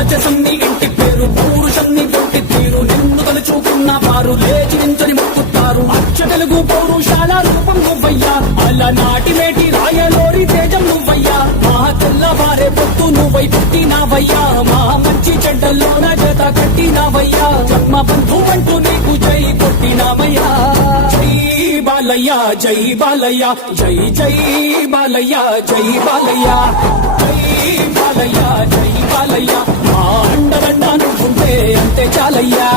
రాజసం నీ ఇంటి పేరు, పౌరుషం నీ ఒంటి తీరు, నిన్ను తలుచుకున్న వారు లేచి నించొని మొక్కుతారు. అచ్చ తెలుగు పౌరుషాల రూపం నువ్వయ్యా, అలనాటి మేటి రాయలోరి తేజం నువ్వయ్యా, మా తెల్లవారే పొత్తు నువ్వై పుట్టినావయ్యా, మా మంచి చెడ్డల్లోన జత కట్టినావయ్యా, జన్మ బంధువంటూ నీకు జై కొట్టినామయ్యా. జై బాలయ్య జై బాలయ్య, జై జై బాలయ్య జై బాలయ్య, జై బాలయ్య జై బాలయ్య, మా అండదండ నువ్వుంటే అంతే చాలయ్యా.